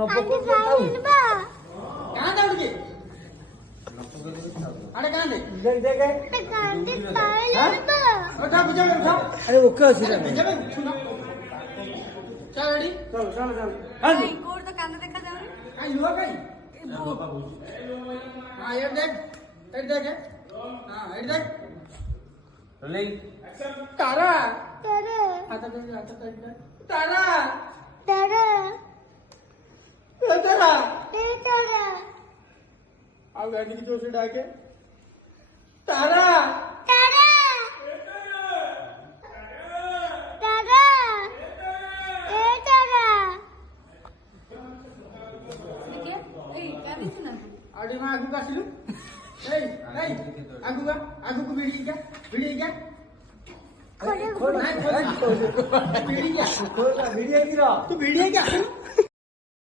नपको बताऊ कहां जाऊ के अरे कहां दे देख देख उठा बुझा उठा अरे ओके अछि रे चल रेडी चल चल चल हां कोड तो कांदा देखा जाऊ रे काई हुआ काई हां ये देख हां ये देख रोलिंग तारा तारा आता दे तारा तारा तारा तारा आओ गाड़ी की जोर से डाके तारा तारा तारा ए तारा देखिए ए क्या दिस ना आड़ी में आगू का सिलू आगू को भिड़ी क्या खोल भिड़ी क्या खोल वीडियो की रो तू भिड़ी क्या